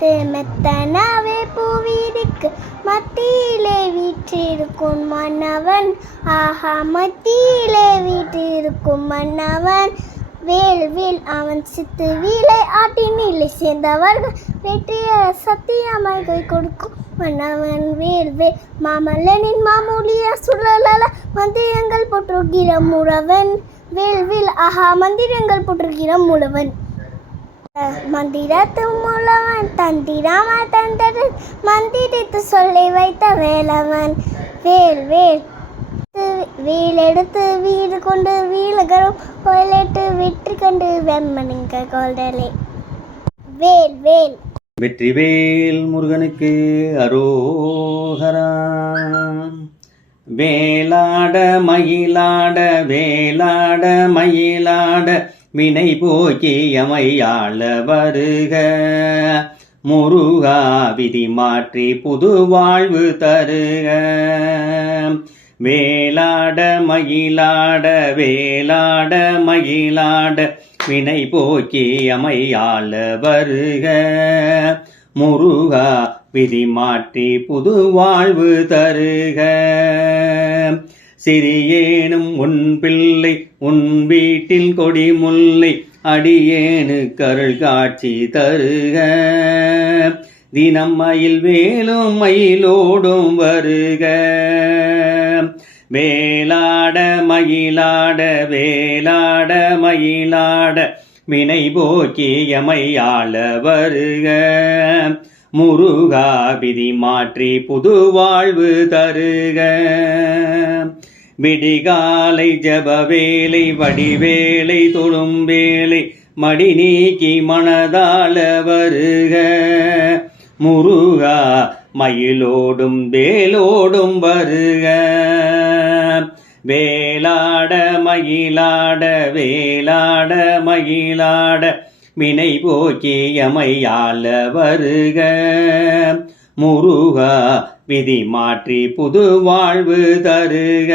எடுத்து மெத்தனாவே பூவிருக்கு மத்தியிலே வீற்றிருக்கும் மன்னவன். ஆஹா மத்தியிலே வீற்றிருக்கும் மன்னவன். வேல் வேல் அவன் சித்து வீலை ஆட்டினிலை சேர்ந்தவர்கள். வெற்றிய சத்தியமாக கொடுக்கும் மன்னவன். வேல் வேல் மாமல்லனின் மாமூலிய சுழலால மந்திரங்கள் போற்றுகிற முழவன் வேல் வேல் ஆஹா மந்திரங்கள் போற்றுகிற முழவன் மந்திரத்து மூலவன் தந்திராம தந்தது மந்திரித்து சொல்லி வைத்த வேலவன். வேல் வேல். வேல் எடுத்து வீடு கொண்டு வீலகரும் கோயிலிட்டு வெற்றி கண்டு வெம்மனுங்க கோல்டலே. வேல் வேல். வெற்றி வேல் முருகனுக்கு அரோகரா. வேலாட மயிலாட வேலாட மயிலாட வினை போக்கியமையாள வருக முருகா விதி மாற்றி புது வாழ்வு தருக. வேலாட மயிலாட வேலாட மயிலாட வினை போக்கி அமையாள வருக முருகா விதி மாற்றி புது வாழ்வு தருக. சிறியேனும் உன் பிள்ளை உன் வீட்டில் கொடி முல்லை அடியேனு கருள் காட்சி தருக. தினம் மயில் வேலும் மயிலோடும் வருக. வேலாட மயிலாட வேலாட மயிலாட வினை போக்கி எமையாள வருக. முருகாபிதி மாற்றி புது வாழ்வு தருக. விடிகாலை ஜபவேலை வடிவேலை தொழும்பேலை மடி நீக்கி மனதால வருக. முருகா மயிலோடும் வேலோடும் வருக. வேலாட மயிலாட வேலாட மயிலாட வினை போக்கி வருக முருகா விதி மாற்றி புது வாழ்வு தருக.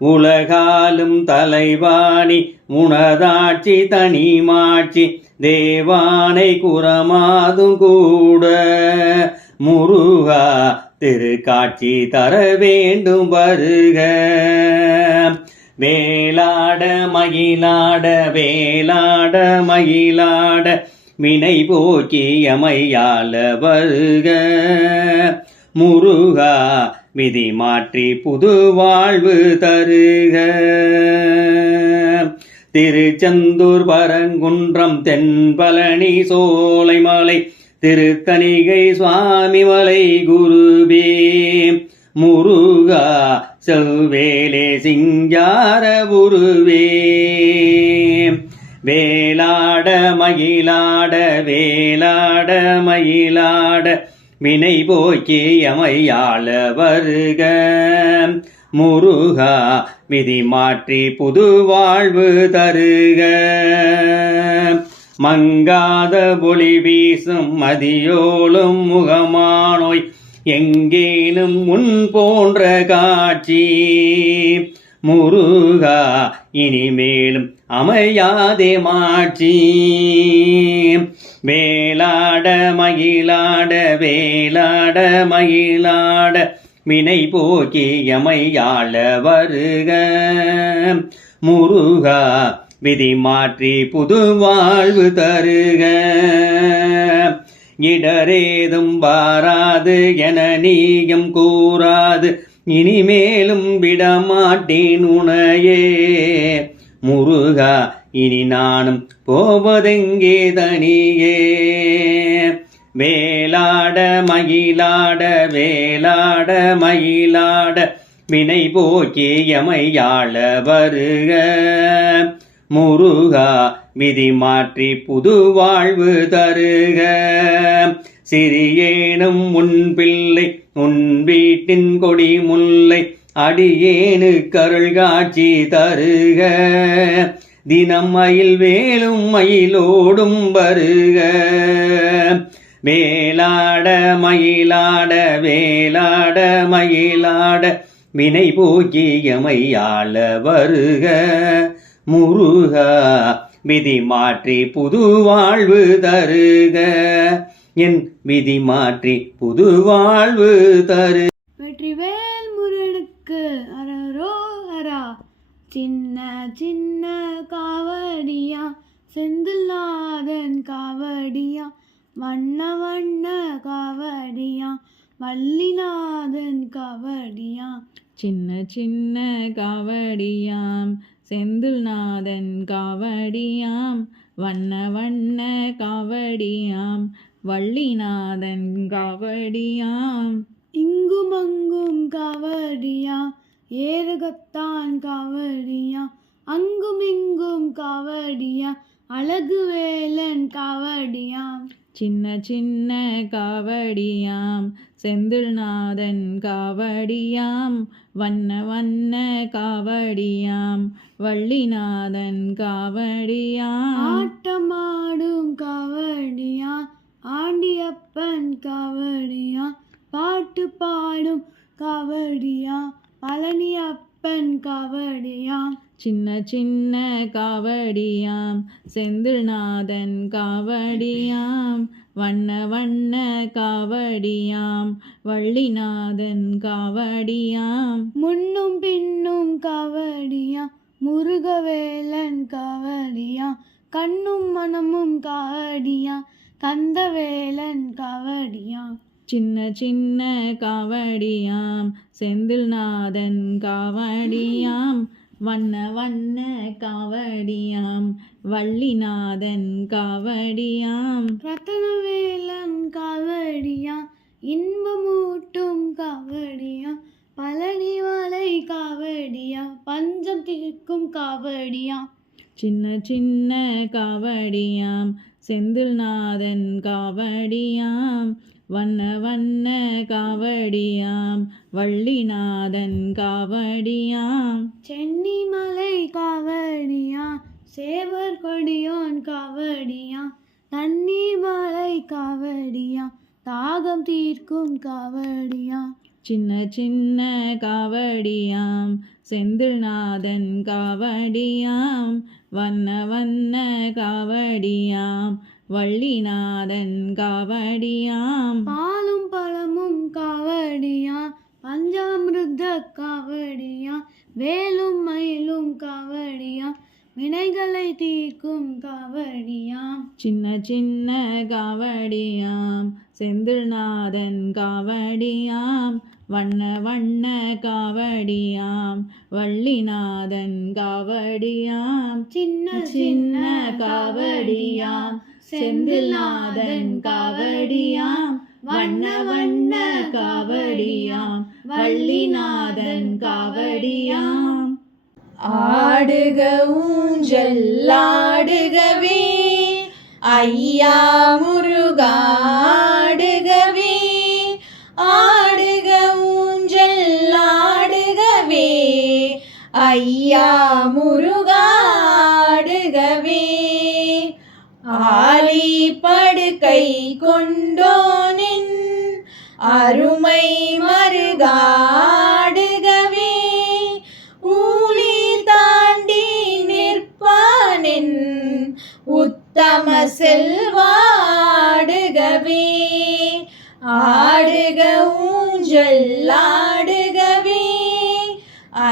உலகாலும் தலைவாணி உனதாட்சி தனிமாட்சி தேவானை குரமாதும் கூட. முருகா திருக்காட்சி தர வேண்டும் வருக. வேலாட மயிலாட வேலாட மயிலாட வினை போக்கியமையால வருக. முருகா விதி மாற்றி புது வாழ்வு தருக. திருச்செந்தூர் பரங்குன்றம் தென்பழனி சோலைமலை திருத்தணிகை சுவாமிமலை குருபே முருகா செவ்வேலே சிங்கார உருவே. வேலாட மயிலாட வேலாட மயிலாட வினை போக்கி அமையாள வருக. முருகா விதி மாற்றி புது வாழ்வு தருக. மங்காத ஒளி வீசும் மதியோளும் முகமானோய் எங்கேனும் முன் போன்ற காட்சி. முருகா இனிமேலும் அமையாதே மாட்சி. வேலாட மயிலாட வேலாட மயிலாட வினை போக்கி அமையாள வருக. முருகா விதி மாற்றி புது வாழ்வு தருக. இடரேதும் வாராது என நீயும் கூறாது. இனிமேலும் விடமாட்டேன் உனையே. முருகா இனி நானும் போவதெங்கே தனியே. வேலாட மயிலாட வேலாட மயிலாட வினை போக்கி எமையாள வருக. முருகா விதி மாற்றி புது வாழ்வு தருக. சிறியேனும் உன் பிள்ளை உன் வீட்டின் கொடி முல்லை அடியேனு கருள் காட்சி தருக. தினம் மயில் வேலும் மயிலோடும் வருக. வேலாட மயிலாட வேலாட மயிலாட வினை போக்கியமையாள வருக. முருகா விதி மாற்றி புது வாழ்வு தருக. என் விதி மாற்றி புது வாழ்வு தரு. வெற்றிவேல் முருகனுக்கு அரரோ அரா சின்ன சின்ன காவடியா. செந்தில்லாதன் காவடியா. வண்ண வண்ண காவடியா. வள்ளிநாதன் காவடியா. சின்ன சின்ன காவடியாம். செந்தில்நாதன் காவடியாம் வண்ண வண்ண காவடியாம் வள்ளிநாதன் காவடியாம். இங்கும் அங்கும் காவடியா ஏறுகத்தான் காவடியா அங்கும் இங்கும் காவடியா அழகு வேலன் காவடியா சின்ன சின்ன காவடியாம் செந்தில்நாதன் காவடியாம் வண்ண வண்ண காவடியாம் வள்ளிநாதன் காவடியாம் ஆட்டமாடும் காவடியா? ஆண்டியப்பன் காவடியா? பாட்டு பாடும் காவடியா? பழனியப்பன் காவடியா? சின்ன சின்ன காவடியாம் செந்தில்நாதன் காவடியாம் வண்ண வண்ண காவடியாம் வள்ளிநாதன் காவடியாம். முன்னும் பின்னும் காவடியா? முருகவேலன் காவடியா கண்ணும் மனமும் காவடியா கந்தவேலன் காவடியா. சின்ன சின்ன காவடியாம் செந்தில்நாதன் காவடியாம் வண்ண வண்ண காவடியாம் வள்ளிநாதன் காவடியாம். ரத்தனவேலன் காவடியா இன்பமூட்டும் பஞ்சம் தீர்க்கும் காவடியா சின்ன சின்ன காவடியாம். செந்தில்நாதன் காவடியாம். வண்ண வண்ண காவடியாம். வள்ளிநாதன் காவடியாம். சென்னிமலை காவடியா சேவர் கொடியோன் காவடியா தண்ணீர்மலை காவடியா தாகம் தீர்க்கும் காவடியா சின்ன சின்ன காவடியாம். செந்தில்நாதன் காவடியாம் வண்ண வண்ண காவடியாம் வள்ளிநாதன் காவடியாம் பாலும் பழமும் காவடியா பஞ்சாமிருத காவடியா வேலும் மயிலும் காவடியா வினைகளை தீர்க்கும் காவடியா சின்ன சின்ன காவடியாம் செந்தில்நாதன் காவடியாம் வண்ண வண்ண காவடியாம் வள்ளிநாதன் காவடியாம் சின்ன சின்ன காவடியாம் செந்தில்நாதன் காவடியாம் வண்ண வண்ண காவடியாம் வள்ளிநாதன் காவடியாம். ஆடுக ஊஞ்சல் ஆடுகவே ஐயா முருகாடுகவே ஐயா முருகாடுகவே ஆலி படுக்கை கொண்டோனின் அருமை மருகாடுகவே ஊழி தாண்டி நிற்பானின் உத்தம செல்வாடுகவே ஆடுக ஊஞ்சல் ஆடுகவே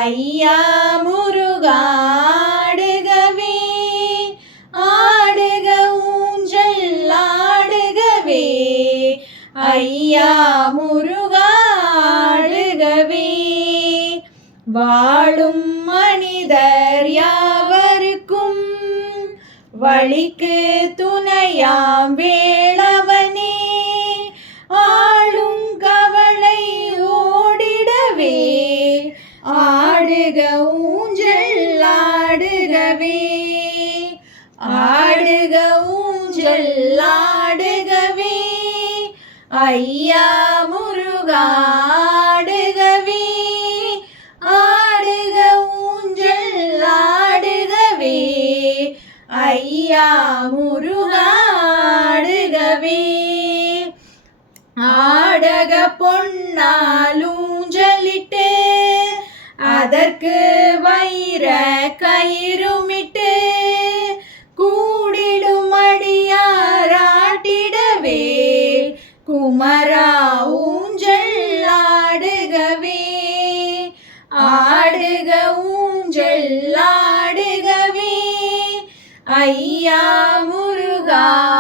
ஐயா வாழும் மனிதர் யாவருக்கும் வழிக்கு துணையாம் வேளவனே. ஆளும் கவலை ஓடிடவே ஆடுக ஊஞ்சல் ஆடுகவே. ஆடுக ஊஞ்சல் ஆடுகவே. ஐயா முருகா ஐயா Amor, amurga.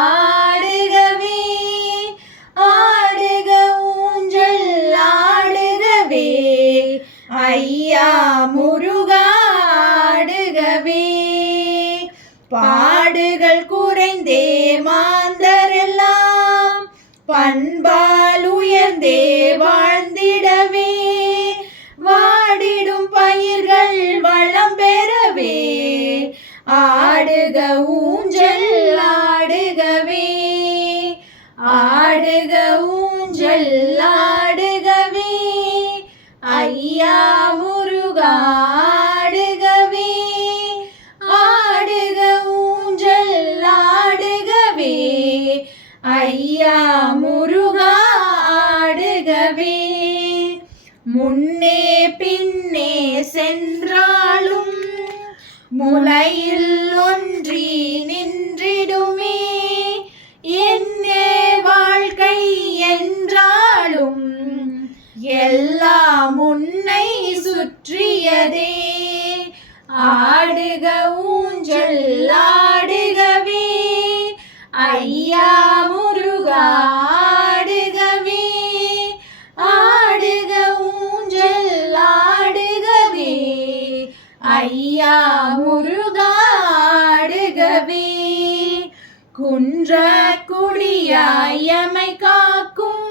குடியாயமை காக்கும்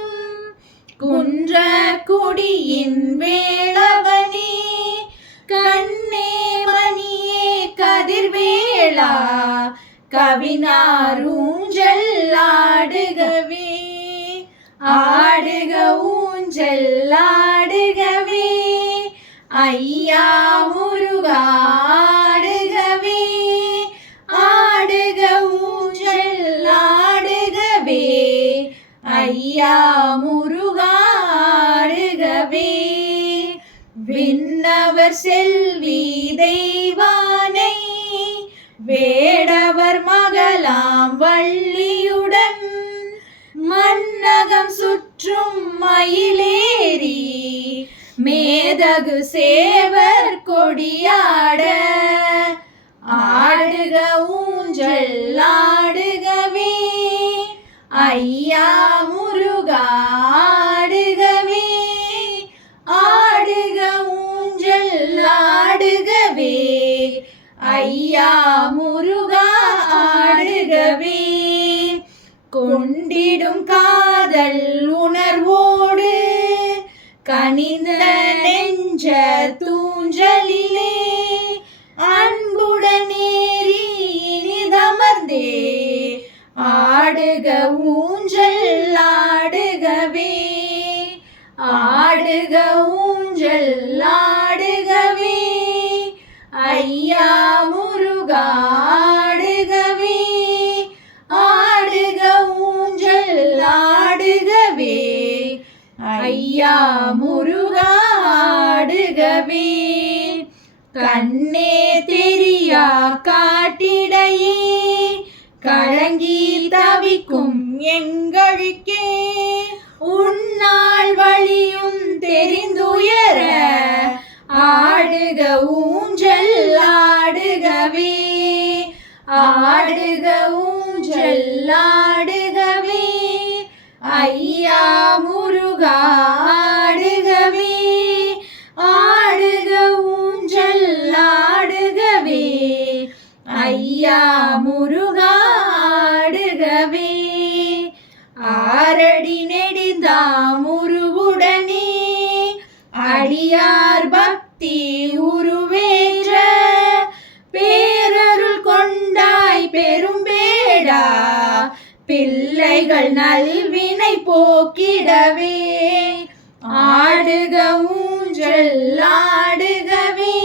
குன்ற குடியின் வேளவனே கண்ணே மணியே கதிர்வேளா கவினாரூஞ்சல் ஆடுகவே ஆடுக ஊஞ்சல் ஆடுகவே ஐயா முருகா ஐயா முருகாடுகவே விண்ணவர் செல்வி தெய்வானை. வேடவர் மகளாம் வள்ளியுடன். மன்னகம் சுற்றும் மயிலேறி. மேதகு சேவர் கொடியாட. ஆடுக ஊஞ்சல் ஆடுகவே ஐயா முருகா ஆடுகவே ஆடுக ஊஞ்சல் ஆடுகவே ஐயா முருகா ஆடுகவே கொண்டிடும் காதல் உணர்வோடு கனிந்த நெஞ்ச தூஞ்சலிலே அன்புடனேறி இனிதமர்ந்தே ஆ ஊஞ்சல் ஆடுகவே ஆடுக ஊஞ்சல் ஆடுகவே ஐயா முருகா ஆடுகவே ஆடுக ஊஞ்சல் ஆடுகவே ஐயா முருகா ஆடுகவே. கண்ணே தெரியா காட்டிடையே தவிக்கும் எங்களுக்கே உன்னால் வழியும் தெரிந்துயர ஆடுக ஊஞ்சல் ஆடுகவே. ஆடுக ஊஞ்சல் ஆடுகவே. ஐயா முருகா ஆடுகவே. ஆடுக ஊஞ்சல் ஆடுகவே. ஐயா முருகா ஆரடி நெடிந்தா முருவுடனே அடியார் பக்தி உருவேற்ற. பேரருள் கொண்டாய் பெரும் பேடா பிள்ளைகள் நல்வினை போக்கிடவே. ஆடுக ஊஞ்சல் ஆடுகவே.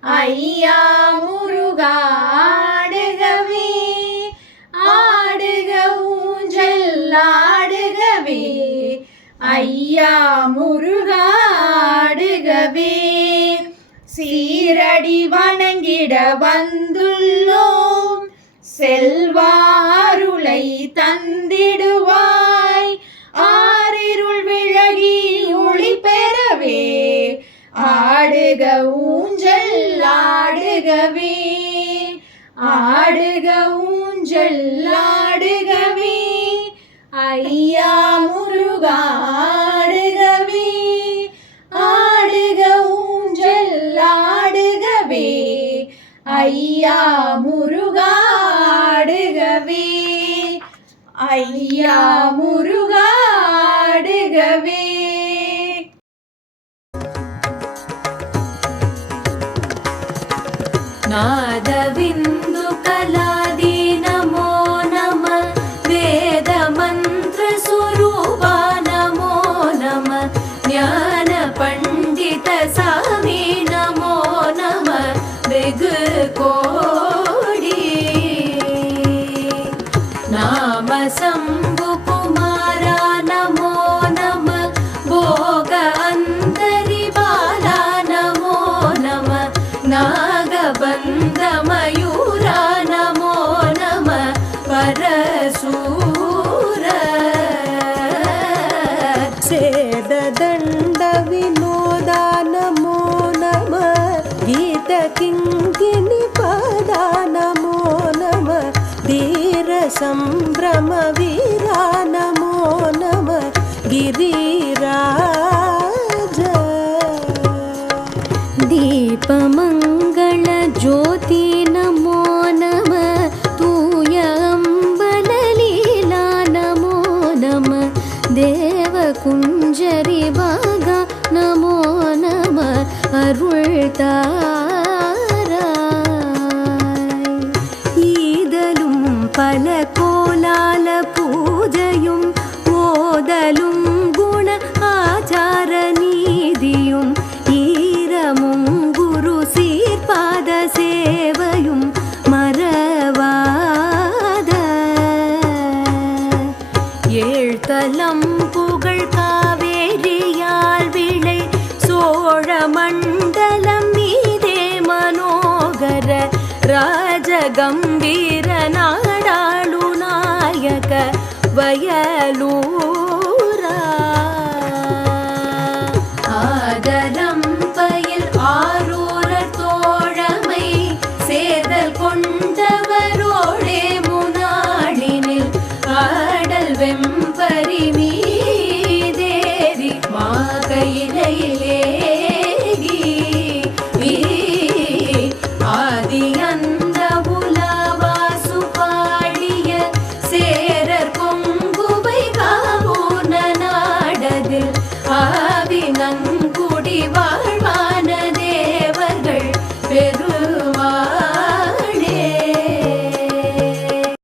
ஐயா முருகா ஆடுகவே. ஆடுக ஊஞ்சல் ஆடுகவே ஐயா முருகாடுகவே. சீரடி வணங்கிட வந்துள்ளோம். செல்வாருளை தந்திடுவாய். ஆரிருள் விலகி ஒளி பெறவே. ஆடுக ஊஞ்சல் ஆடுகவே. ஆடுக ஊஞ்சல் ஆடுகவே. ஐயா முருகா ஆடுகவே ஆடுக ஊஞ்சல் ஆடுகவே ஐயா முருகா